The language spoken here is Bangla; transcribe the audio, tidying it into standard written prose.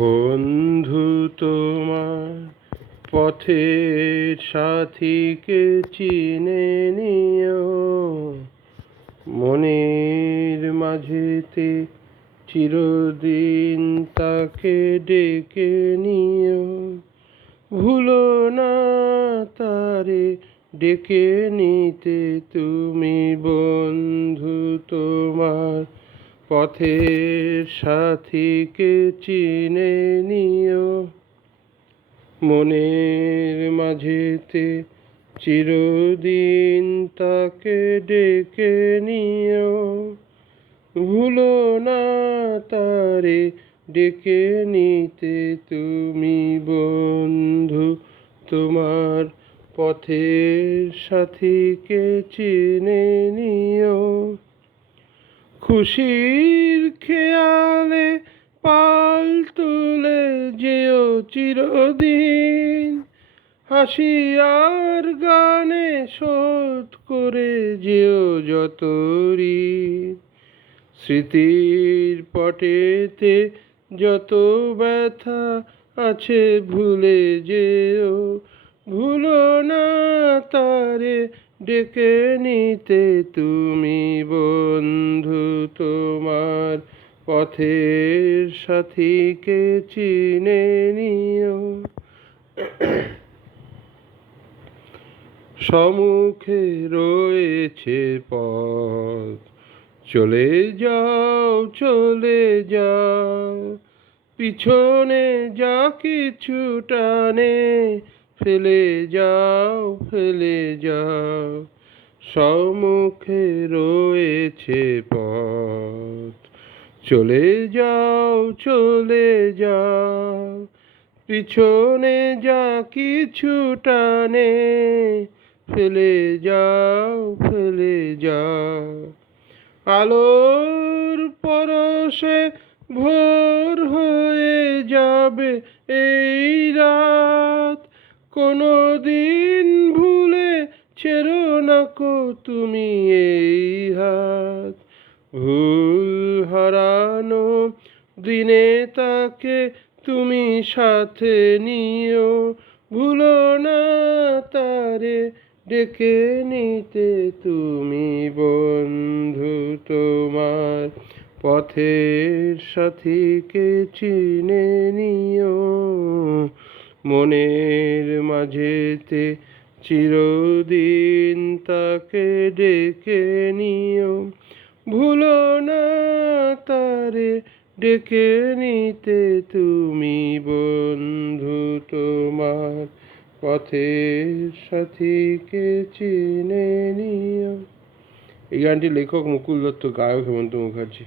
বন্ধু তোমার পথের সাথীকে চিনে নিও, মনের মাঝেতে চিরদিন তাকে ডেকে নিও। ভুলো না তারে ডেকে নিতে তুমি, বন্ধু তোমার পথের সাথীকে চিনে নিও, মনের মাঝেতে চিরদিন তাকে ডেকে নিও। ভুলো না তারে ডেকে নিতে তুমি, বন্ধু তোমার পথের সাথীকে চিনে নিও। খুশির খেয়ালে পাল তুলে যেও চিরদিন, হাসি আর গানে শোধ করে যেও যত ঋণ। স্মৃতির পটেতে যত ব্যথা আছে ভুলে যেও, ভুলো না তারে ডেকে নিতে তুমি, বন্ধু তোমার পথের সাথীকে চিনে নিও। সম্মুখে রয়েছে পথ, চলে যাও চলে যাও, পিছনে যা কিছু টানে ফেলে যাও ফেলে যাও। সম্মুখে রয়েছে পথ, চলে যাও চলে যাও, পিছনে যা কিছু টানে ফেলে যাও ফেলে যাও। আলোর পরশে ভোর হয়ে যাবে এই রাত, কোনো দিন ভুলে ছেড়ো না কো তুমি এই হাত। ভুল হারানো দিনে তাকে তুমি সাথে নিও, ভুলো না তারে ডেকে নিতে তুমি, বন্ধু তোমার পথের সাথীকে চিনে নিও, মনের মাঝেতে চিরদিন তাকে ডেকে নিও। ভুলো না তারে ডেকে নিতে তুমি, বন্ধু তোমার পথের সাথীকে চিনে নিও। এই গানটির লেখক মুকুল দত্ত, গায়ক হেমন্ত মুখার্জি।